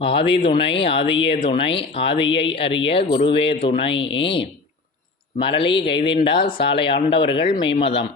ஆதி துணை ஆதியே துணை ஆதியை அறிய குருவே துணை. மரளி கைதிண்டா சாலை ஆண்டவர்கள் மெய்மதம்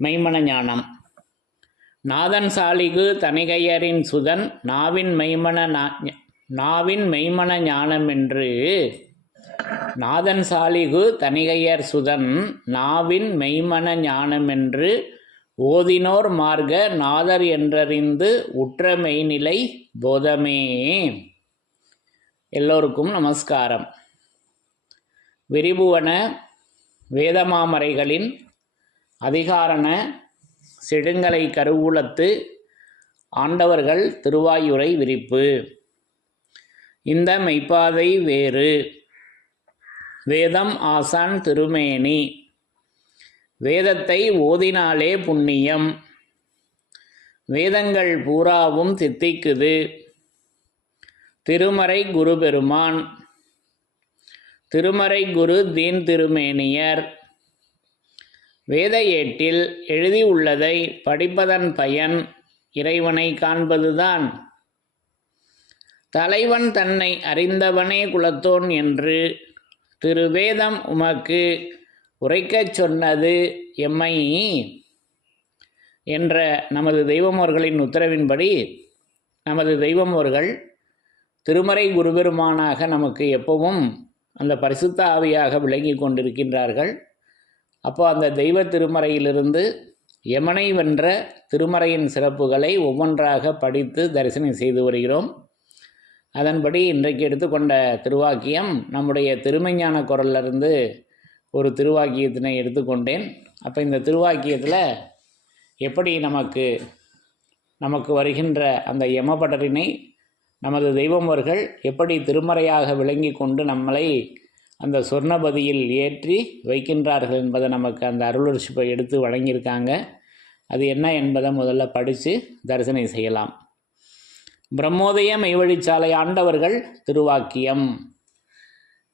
மெய்மன ஞானம். நாதன் சாலிகு தனிகையரின் சுதன் நாவின் மெய்மன ஞானமென்று. நாதன் சாலிகு தனிகையர் சுதன் நாவின் மெய்மன ஞானமென்று ஓதினோர் மார்க நாதர் என்றறிந்து உற்ற மெய்நிலை போதமே. எல்லோருக்கும் நமஸ்காரம். விரிபுவன வேதமாமரைகளின் அதிகாரண செடுங்கலை கருவூலத்து ஆண்டவர்கள் திருவாயுரை விரிப்பு. இந்த மெய்ப்பாதை வேறு வேதம் ஆசான் திருமேனி. வேதத்தை ஓதினாலே புண்ணியம். வேதங்கள் பூராவும் தித்திக்குது. திருமறை குரு பெருமான். திருமறை குரு தீன் திருமேனியர். வேத ஏட்டில் எழுதியுள்ளதை படிப்பதன் பயன் இறைவனை காண்பதுதான். தலைவன் தன்னை அறிந்தவனே குலத்தோன் என்று திருவேதம் உமக்கு உரைக்கச் சொன்னது எம்மை என்ற நமது தெய்வமோர்களின் உத்தரவின்படி நமது தெய்வமோர்கள் திருமறை குருபெருமானாக நமக்கு எப்பவும் அந்த பரிசுத்த ஆவியாக விளங்கி கொண்டிருக்கின்றார்கள். அப்போ அந்த தெய்வ திருமறையிலிருந்து யமனை வென்ற திருமறையின் சிறப்புகளை ஒவ்வொன்றாக படித்து தரிசனம் செய்து வருகிறோம். அதன்படி இன்றைக்கு எடுத்துக்கொண்ட திருவாக்கியம் நம்முடைய திருமெஞ்ஞான குரலிலிருந்து ஒரு திருவாக்கியத்தினை எடுத்துக்கொண்டேன். அப்போ இந்த திருவாக்கியத்தில் எப்படி நமக்கு வருகின்ற அந்த யமபடரினை நமது தெய்வமர்கள் எப்படி திருமறையாக விளங்கி கொண்டு நம்மளை அந்த சொர்ணபதியில் ஏற்றி வைக்கின்றார்கள் என்பதை நமக்கு அந்த அருளர்ஷிப்பை எடுத்து வழங்கியிருக்காங்க. அது என்ன என்பதை முதல்ல படித்து தரிசனம் செய்யலாம். பிரம்மோதய மெய்வழிச்சாலை ஆண்டவர்கள் திருவாக்கியம்.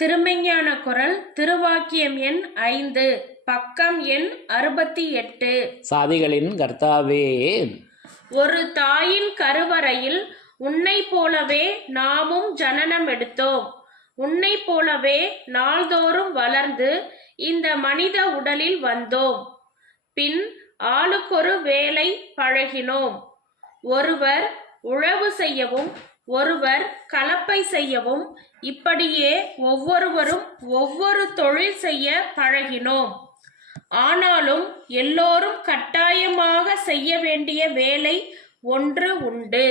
திருமெஞ்ஞான குரல் திருவாக்கியம் எண் 5 பக்கம் எண் 68. சாதிகளின் கர்த்தாவே, ஒரு தாயின் கருவறையில் உன்னை போலவே நாமும் ஜனனம் எடுத்தோம். உன்னை போலவே நாள்தோறும் வளர்ந்து இந்த மனித உடலில் வந்தோம். பின் ஆளுக்கொரு வேலை பழகினோம். ஒருவர் உழவு செய்யவும் ஒருவர் கலப்பை செய்யவும் இப்படியே ஒவ்வொருவரும் ஒவ்வொரு தொழில் செய்ய பழகினோம். ஆனாலும் எல்லோரும் கட்டாயமாக செய்ய வேண்டிய வேலை ஒன்று உண்டு.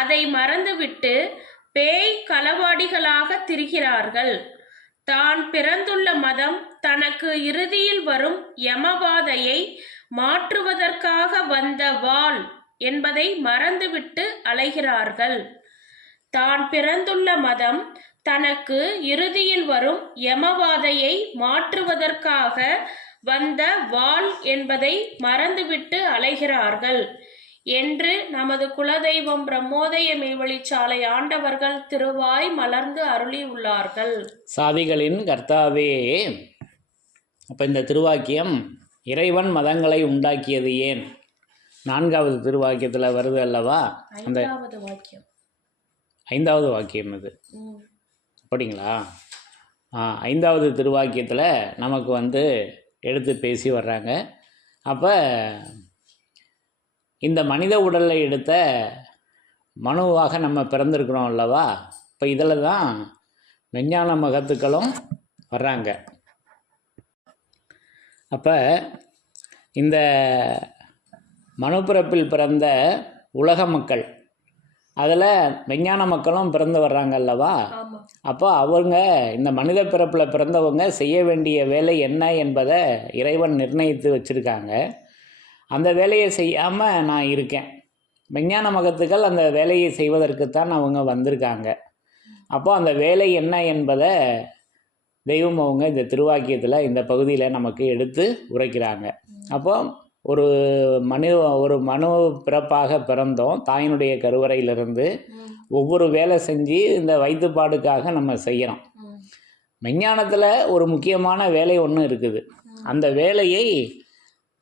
அதை மறந்துவிட்டு பேய் களவாடிகளாக திரிகிறார்கள். தான் பிறந்துள்ள மதம் தனக்கு இறுதியில் வரும் யமபாதையை மாற்றுவதற்காக வந்த வாள் என்பதை மறந்துவிட்டு அலைகிறார்கள். தான் பிறந்துள்ள மதம் தனக்கு இறுதியில் வரும் யமபாதையை மாற்றுவதற்காக வந்த வாள் என்பதை மறந்துவிட்டு அலைகிறார்கள் என்று நமது குலதெய்வம் பிரம்மோதய மெய்வழிச்சாலை ஆண்டவர்கள் திருவாய் மலர்ந்து அருளி உள்ளார்கள். சாதிகளின் கர்த்தாவே. அப்போ இந்த திருவாக்கியம் இறைவன் மதங்களை உண்டாக்கியது ஏன் 4வது திருவாக்கியத்தில் வருது அல்லவா? அந்த 5வது வாக்கியம் இது அப்படிங்களா? 5வது திருவாக்கியத்தில் நமக்கு எடுத்து பேசி வர்றாங்க. அப்போ இந்த மனித உடலில் எடுத்த மனுவாக நம்ம பிறந்திருக்கிறோம் அல்லவா? இப்போ இதில் தான் மெஞ்ஞான மகத்துக்களும் வர்றாங்க. அப்போ இந்த மனுப்பிறப்பில் பிறந்த உலக மக்கள் அதில் மெஞ்ஞான மக்களும் பிறந்து வர்றாங்க அல்லவா? அப்போ அவங்க இந்த மனித பிறப்பில் பிறந்தவங்க செய்ய வேண்டிய வேலை என்ன என்பதை இறைவன் நிர்ணயித்து வச்சுருக்காங்க. அந்த வேலையை செய்யாமல் நான் இருக்கேன். மெஞ்ஞான மகத்துக்கள் அந்த வேலையை செய்வதற்குத்தான் அவங்க வந்திருக்காங்க. அப்போ அந்த வேலை என்ன என்பதை தெய்வம் அவங்க இந்த திருவாக்கியத்தில் இந்த பகுதியில் நமக்கு எடுத்து உரைக்கிறாங்க. அப்போ ஒரு மனு பிறப்பாக பிறந்தோம். தாயினுடைய கருவறையிலிருந்து ஒவ்வொரு வேலை செஞ்சு இந்த வயிற்றுப்பாடுக்காக நம்ம செய்கிறோம். மெஞ்ஞானத்தில் ஒரு முக்கியமான வேலை ஒன்று இருக்குது. அந்த வேலையை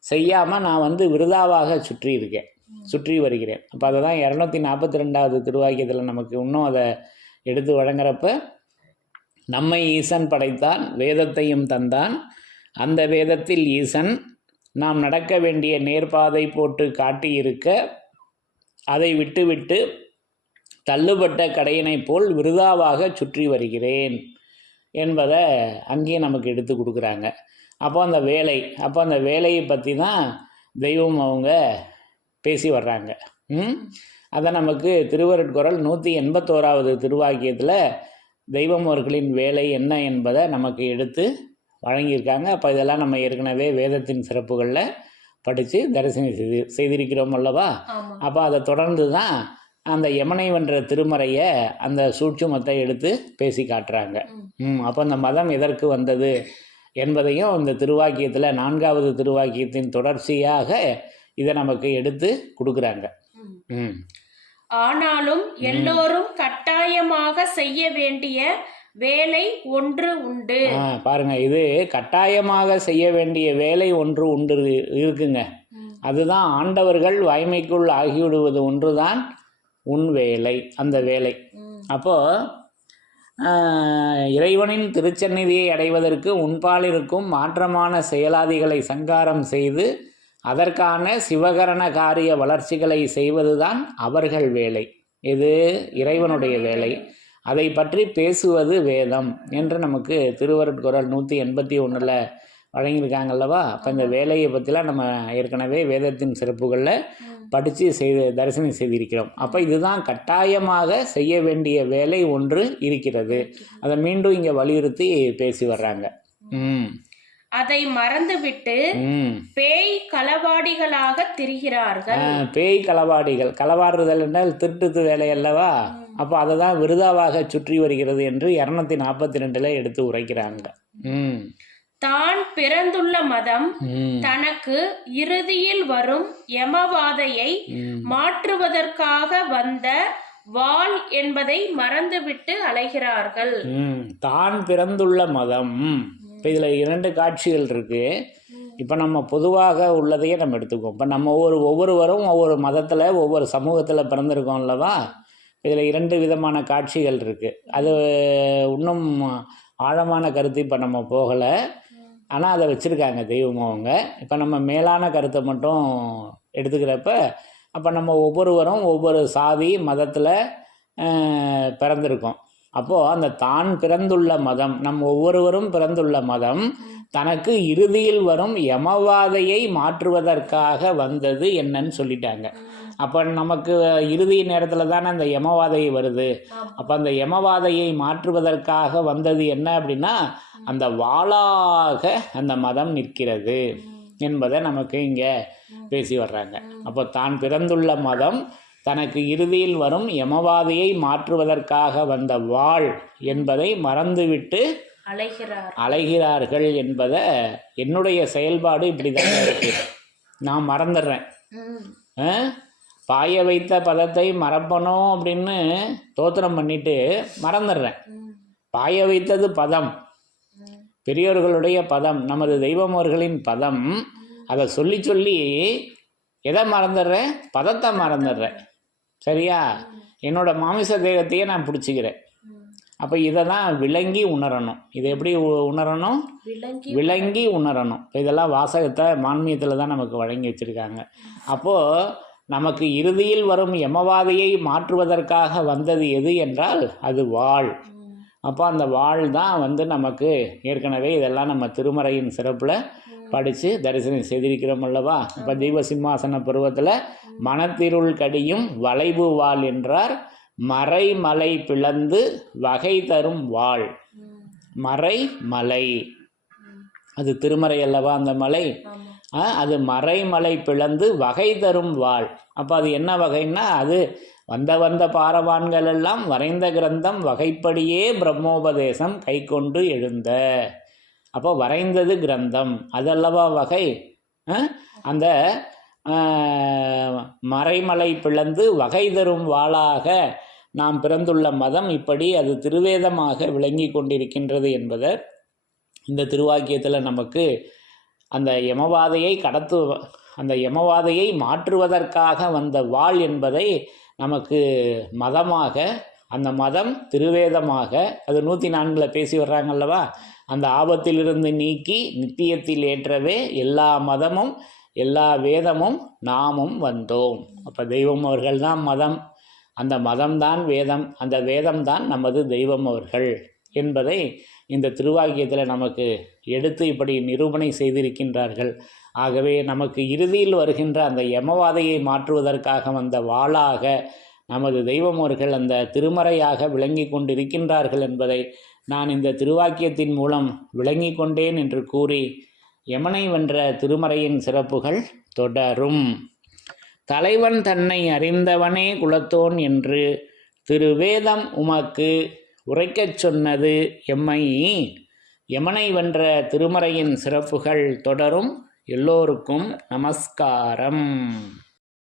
செய்யாமல் நான் வந்து விருதாவாக சுற்றி வருகிறேன். அப்போ அதை தான் 242வது திருவாக்கியத்தில் நமக்கு இன்னும் அதை எடுத்து வழங்குறப்ப, நம்மை ஈசன் படைத்தான், வேதத்தையும் தந்தான், அந்த வேதத்தில் ஈசன் நாம் நடக்க வேண்டிய நேர்பாதை போட்டு காட்டியிருக்க, அதை விட்டுவிட்டு தள்ளுபட்ட கடையினை போல் விருதாவாக சுற்றி வருகிறேன் என்பதை அங்கேயும் நமக்கு எடுத்து கொடுக்குறாங்க. அப்போ அந்த வேலையை பற்றி தான் தெய்வம் அவங்க பேசி வர்றாங்க. அதை நமக்கு திருவருட்குறள் 181வது திருவாக்கியத்தில் தெய்வம் அவர்களின் வேலை என்ன என்பதை நமக்கு எடுத்து வழங்கியிருக்காங்க. அப்போ இதெல்லாம் நம்ம ஏற்கனவே வேதத்தின் சிறப்புகளில் படித்து தரிசனம் செய்திருக்கிறோம் அல்லவா? அப்போ அதை தொடர்ந்து தான் அந்த யமனை வென்ற திருமறையை அந்த சூட்சுமத்தை எடுத்து பேசி காட்டுறாங்க. அப்போ அந்த மதம் எதற்கு வந்தது என்பதையும் இந்த திருவாக்கியத்தில் 4வது திருவாக்கியத்தின் தொடர்ச்சியாக இதை நமக்கு எடுத்து கொடுக்குறாங்க. ஆனாலும் எல்லோரும் கட்டாயமாக செய்ய வேண்டிய வேலை ஒன்று உண்டு. பாருங்க, இது கட்டாயமாக செய்ய வேண்டிய வேலை ஒன்று உண்டு இருக்குங்க. அதுதான் ஆண்டவர்கள் வாய்மைக்குள் ஆகிவிடுவது ஒன்றுதான் உன் வேலை, அந்த வேலை. அப்போ இறைவனின் திருச்சந்நிதியை அடைவதற்கு உன்பால் இருக்கும் மாற்றமான செயலாதிகளை சங்காரம் செய்து அதற்கான சிவகரண காரிய வளர்ச்சிகளை செய்வதுதான் அவர்கள் வேலை. இது இறைவனுடைய வேலை. அதை பற்றி பேசுவது வேதம் என்று நமக்கு திருவருட்குறள் 181ல் வழங்கியிருக்காங்கல்லவா? அப்போ இந்த வேலையை பற்றிலாம் நம்ம ஏற்கனவே வேதத்தின் சிறப்புகளில் படித்து தரிசனம் செய்திருக்கிறோம். அப்போ இதுதான் கட்டாயமாக செய்ய வேண்டிய வேலை ஒன்று இருக்கிறது. அதை மீண்டும் இங்கே வலியுறுத்தி பேசி வர்றாங்க. அதை மறந்துவிட்டு பேய் களவாடிகளாக திரிகிறார்கள். பேய் களவாடுதல் என்றால் திருட்டு வேலை அல்லவா? அப்போ அதை தான் விருதாவாக சுற்றி வருகிறது என்று 242ல் எடுத்து உரைக்கிறாங்க. தான் பிறந்துள்ள மதம் தனக்கு இறுதியில் வரும் யமவாதையை மாற்றுவதற்காக வந்த வாள் என்பதை மறந்துவிட்டு அலைகிறார்கள். தான் பிறந்துள்ள மதம். இப்போ இதில் 2 காட்சிகள் இருக்குது. இப்போ நம்ம பொதுவாக உள்ளதையே நம்ம எடுத்துக்குவோம். இப்போ நம்ம ஒவ்வொருவரும் ஒவ்வொரு மதத்தில் ஒவ்வொரு சமூகத்தில் பிறந்திருக்கோம் அல்லவா? இதில் 2 விதமான காட்சிகள் இருக்குது. அது இன்னும் ஆழமான கருத்து இப்போ நம்ம போகலை, ஆனால் அதை வச்சுருக்காங்க தெய்வம் அவங்க. இப்போ நம்ம மேலான கருத்தை மட்டும் எடுத்துக்கிறப்ப, அப்போ நம்ம ஒவ்வொருவரும் ஒவ்வொரு சாதி மதத்தில் பிறந்திருக்கோம். அப்போது அந்த தான் பிறந்துள்ள மதம், நம் ஒவ்வொருவரும் பிறந்துள்ள மதம் தனக்கு இறுதியில் வரும் யமவாதையை மாற்றுவதற்காக வந்தது என்னன்னு சொல்லிட்டாங்க. அப்போ நமக்கு இறுதி நேரத்தில் தானே அந்த யமவாதையை வருது. அப்போ அந்த யமவாதையை மாற்றுவதற்காக வந்தது என்ன அப்படின்னா, அந்த வாளாக அந்த மதம் நிற்கிறது என்பதை நமக்கு இங்கே பேசி வர்றாங்க. அப்போ தான் பிறந்துள்ள மதம் தனக்கு இறுதியில் வரும் யமவாதையை மாற்றுவதற்காக வந்த வாள் என்பதை மறந்துவிட்டு அலைகிறார்கள் என்பதை என்னுடைய செயல்பாடு இப்படி தான் இருக்கு. நான் மறந்துடுறேன். பாய வைத்த பதத்தை மறப்பணும் அப்படின்னு தோத்திரம் பண்ணிட்டு மறந்துடுறேன். பாய வைத்தது பதம், பெரியோர்களுடைய பதம், நமது தெய்வம் அவர்களின் பதம். அதை சொல்லி சொல்லி எதை மறந்துடுறேன்? பதத்தை மறந்துடுறேன். சரியா? என்னோட மாமிச தேகத்தையே நான் பிடிச்சிக்கிறேன். அப்போ இதை தான் விளங்கி உணரணும். இதை எப்படி உணரணும்? விளங்கி உணரணும். இதெல்லாம் வாசகத்தை மான்மியத்தில் தான் நமக்கு வழங்கி வச்சுருக்காங்க. அப்போது நமக்கு இறுதியில் வரும் யமவாதையை மாற்றுவதற்காக வந்தது எது என்றால் அது வாள். அப்போ அந்த வாள் தான் நமக்கு ஏற்கனவே இதெல்லாம் நம்ம திருமறையின் சிறப்பில் படித்து தரிசனம் செய்திருக்கிறோம் அல்லவா? இப்போ தெய்வ சிம்மாசன பருவத்தில் மனத்திருள் கடியும் வளைவு வாள் என்றார், மறைமலை பிளந்து வகை தரும் வாள். மறைமலை அது திருமறை அல்லவா? அந்த மலை அது மறைமலை பிளந்து வகை தரும் வாள். அப்போ அது என்ன வகைன்னா, அது வந்த பாரவான்கள் எல்லாம் வரைந்த கிரந்தம் வகைப்படியே பிரம்மோபதேசம் கை கொண்டு எழுந்த. அப்போ வரைந்தது கிரந்தம், அதல்லவா வகை. அந்த மறைமலை பிளந்து வகை தரும் வாளாக நாம் பிறந்துள்ள மதம் இப்படி அது திருவேதமாக விளங்கி கொண்டிருக்கின்றது என்பதை இந்த திருவாக்கியத்தில் நமக்கு அந்த யமவாதையை அந்த யமவாதையை மாற்றுவதற்காக வந்த வாள் என்பதை நமக்கு மதமாக, அந்த மதம் திருவேதமாக, அது 104 பேசி வர்றாங்கல்லவா, அந்த ஆபத்திலிருந்து நீக்கி நித்தியத்தில் ஏற்றவே எல்லா மதமும் எல்லா வேதமும் நாமும் வந்தோம். அப்போ தெய்வம் அவர்கள் தான் மதம், அந்த மதம்தான் வேதம், அந்த வேதம்தான் நமது தெய்வம் அவர்கள் என்பதை இந்த திருவாக்கியத்தில் நமக்கு எடுத்து இப்படி நிரூபணை செய்திருக்கின்றார்கள். ஆகவே நமக்கு இறுதியில் வருகின்ற அந்த யமவாதையை மாற்றுவதற்காக வந்த வாளாக நமது தெய்வம் அவர்கள் அந்த திருமறையாக விளங்கி கொண்டிருக்கின்றார்கள் என்பதை நான் இந்த திருவாக்கியத்தின் மூலம் விளங்கி கொண்டேன் என்று கூறி, யமனை வென்ற திருமறையின் சிறப்புகள் தொடரும். தலைவன் தன்னை அறிந்தவனே குலத்தோன் என்று திருவேதம் உமக்கு உரைக்கச் சொன்னது எம்மை. யமனை வென்ற திருமறையின் சிறப்புகள் தொடரும். எல்லோருக்கும் நமஸ்காரம்.